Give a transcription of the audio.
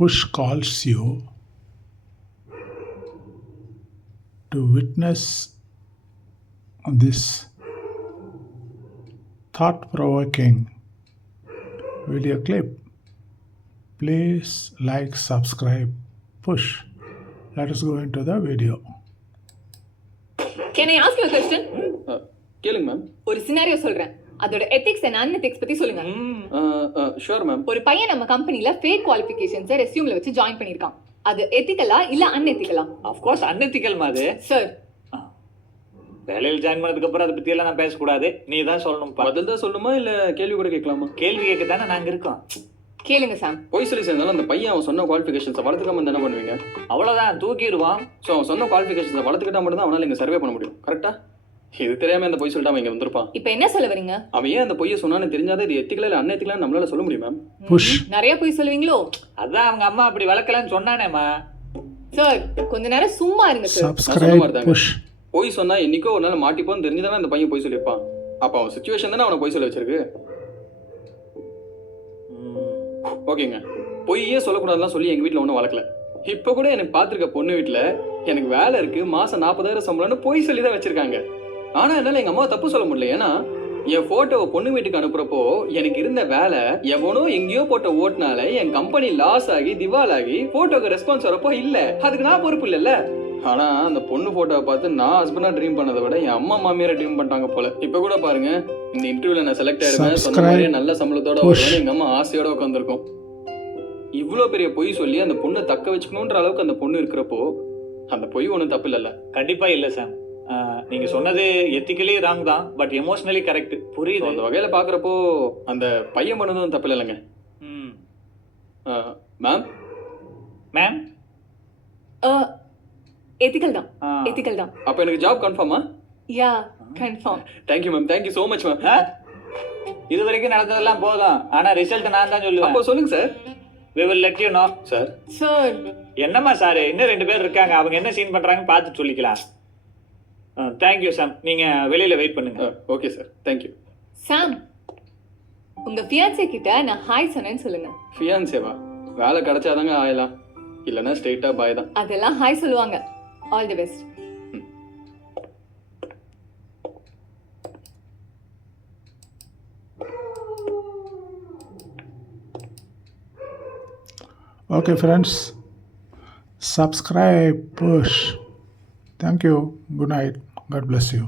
push calls you to witness this thought-provoking video clip. Please like, subscribe, push. Let us go into the video. Can I ask you a question? கேளுங்க ma'am. ஒரு scenario சொல்றேன். அதோட ethics and அன்எத்திக்ஸ் பத்தி சொல்லுங்க. Sure ma'am. ஒரு பையன் நம்ம கம்பெனில ஃபேக் குவாலிஃபிகேஷன்ஸ் ரெஸ்யூம்ல வச்சு ஜாயின் பண்ணிருக்கான். அது எத்திக்கலா இல்ல அன்எத்திக்கலா? ஆஃப் கோர்ஸ் அன்எத்திக்கல் மாதிரி. சார், வேலையில் ஜாயின் பண்ணதுக்கு அப்புறம் அதை பத்தி எல்லாம் நான் பேசக்கூடாது. நீ தான் சொல்லணும்ப்பா. பதில் தான் சொல்லணுமா இல்ல கேள்வி கூட கேட்கலாமா? கேள்வி கேட்க தானே நாங்க இருக்கோம். கேளுங்க சாம். போய் சொல்லி சேர்ந்தாலும் அந்த பையன் அவன் சொன்ன குவாலிஃபிகேஷன்ஸை வளர்த்துக்காம என்ன பண்ணுவீங்க? அவ்வளவுதான், தூக்கிடுவான். ஸோ அவன் சொன்ன குவாலிஃபிகேஷன்ஸை வளர்த்துக்கிட்டா மட்டும் தான் அவனால இங்க சர்வே பண்ண முடியும். கரெக்டா? இது தெரியாம அந்த பொய் சொல்லிட்டு அவன் இங்க வந்திருப்பான். இப்போ என்ன சொல்ல வரீங்க? அவன் ஏன் அந்த பொய்யை சொன்னான்னு தெரிஞ்சாதான் இது எத்திக்கலா இல்ல அன்எத்திக்கலா நம்மளால சொல்ல முடியும் மேம். Push. நிறைய போய் சொல்லுவீங்களோ? அதான் அவங்க அம்மா அப்படி வளர்க்கலன்னு சொன்னானேம்மா. சார், கொஞ்ச நேரம் சும்மா இருங்க சார். Subscribe, push. பொய் சொன்னா என்னைக்கோ ஒரு நாள் மாட்டிப்போன்னு தெரிஞ்சுதானே அந்த பையன் பொய் சொல்லியிருப்பான். அப்ப அவன் சுச்சுவேஷன் தானே அவனை பொய் சொல்ல வச்சிருக்கு. ஓகேங்க, பொய்யே சொல்லக்கூடாதுலாம் சொல்லி எங்க வீட்டில் ஒன்றும் வளர்க்கல. இப்போ கூட எனக்கு பார்த்துருக்க பொண்ணு வீட்டில் எனக்கு வேலை இருக்கு, மாசம் 40,000 சம்பளம்னு பொய் சொல்லி தான் வச்சிருக்காங்க. ஆனா என்னால எங்க அம்மாவை தப்பு சொல்ல முடியல. ஏன்னா என் போட்டோவை பொண்ணு வீட்டுக்கு அனுப்புறப்போ எனக்கு இருந்த வேலை எவனோ எங்கேயோ போட்ட ஓட்டுனால என் கம்பெனி லாஸ் ஆகி திவால் ஆகி போட்டோக்கு ரெஸ்பான்ஸ் வரப்போ இல்ல, அதுக்கு நான் பொறுப்பு இல்லைல்ல. ஆனா அந்த பொண்ணு போட்டோவை பார்த்து நான் ஹஸ்பண்டா ட்ரீம் பண்ணதை விட என் அம்மா மாமியார ட்ரீம் பண்ணிட்டாங்க போல. இப்ப கூட பாருங்க, இந்த இன்டர்வியூல நான் செலக்ட் ஆயிருவேன், சொன்ன மாதிரியே நல்ல சம்பளத்தோட வருவேன், எங்க அம்மா ஆசையோட உட்காந்துருக்கும். இவ்வளோ பெரிய பொய் சொல்லி அந்த பொண்ணை தக்க வச்சுக்கணுன்ற அளவுக்கு அந்த பொண்ணு இருக்கிறப்போ அந்த பொய் ஒன்றும் தப்பு இல்லைல்ல? கண்டிப்பா இல்லை சாம். நீங்க சொன்னது எத்திக்கலி ராங் தான், பட் எமோஷனலி கரெக்ட். புரியுது. அந்த வகையில பாக்குறப்போ அந்த பையன் பண்ணதும் தப்பு இல்லைங்க. மேம் மேம் எத்திக்கல் தான். எத்திக்கல் தான். அப்ப எனக்கு ஜாப் கன்ஃபார்மா? Yeah, confirm. Thank you ma'am, thank you so much ma'am. இது வரைக்கும் நடந்ததெல்லாம் போதும், ஆனா ரிசல்ட் நான் தான் சொல்லுவேன். அப்போ சொல்லுங்க sir. we will let you know. Sir. Sir, என்னம்மா சார், இன்னும் 2 பேர் இருக்காங்க, அவங்க என்ன சீன் பண்றாங்கன்னு பார்த்து சொல்லிக்கலாம். தேங்க்யூ சாம், நீங்க வெளியில வெயிட் பண்ணுங்க. Okay sir, thank you. சாம், உங்க ஃபியான்சே கிட்ட நான் ஹாய் சொன்னேன்னு சொல்லுங்க. ஃபியான்சேவா? வேலை கிடைச்சாதாங்க ஆயலாம், இல்லைன்னா ஸ்ட்ரெயிட்டா பாய் தான். அதெல்லாம் ஹாய் சொல்லுவாங்க. All the best. Okay, friends. Subscribe, push. Thank you. Good night. God bless you.